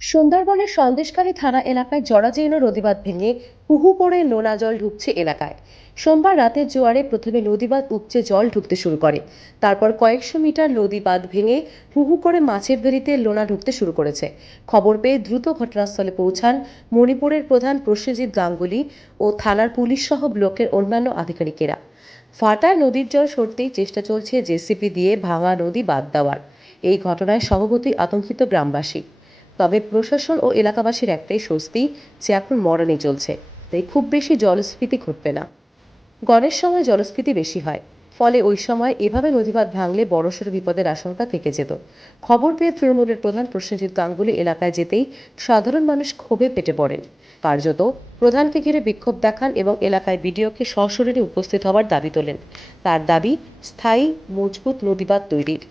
সুন্দরবনের সন্দেশখালী থানা এলাকায় জরাজীর্ণ নদীবাঁধ ভেঙে হুহু করে নোনা জল ঢুকছে এলাকায়। সোমবার রাতের জোয়ারে প্রথমে নদীবাঁধ উপচে জল ঢুকতে শুরু করে। তারপর কয়েকশো মিটার নদী বাঁধ ভেঙে হুহু করে মাছের ভেরিতে লোনা ঢুকতে শুরু করেছে। খবর পেয়ে দ্রুত ঘটনাস্থলে পৌঁছান মণিপুরের প্রধান প্রসেনজিৎ গাঙ্গুলি ও থানার পুলিশ সহ ব্লকের অন্যান্য আধিকারিকেরা। ফাটায় নদীর জল সরতেই চেষ্টা চলছে জেসিপি দিয়ে ভাঙা নদী বাদ দেওয়ার। এই ঘটনায় স্বভাবতই আতঙ্কিত গ্রামবাসী। তবে প্রশাসন ও এলাকাবাসীর একটাই স্বস্তি যে এখন মরণে চলছে। তাই খুব বেশি জলস্ফীতি ঘটবে না। গড়ের সময় জলস্ফীতি বেশি হয়। ফলে ওই সময় এভাবে নদীবাদ ভাঙলে বড়সড় বিপদের আশঙ্কা থেকে যেত। খবর পেয়ে তৃণমূলের প্রধান প্রসেনজিৎ গাঙ্গুলি এলাকায় যেতেই সাধারণ মানুষ ক্ষোভে পেটে পড়েন। কার্যত প্রধানকে ঘিরে বিক্ষোভ দেখান এবং এলাকায় বিডিওকে সশরীরে উপস্থিত হওয়ার দাবি তোলেন। তার দাবি, স্থায়ী, মজবুত নদীবাদ তৈরির।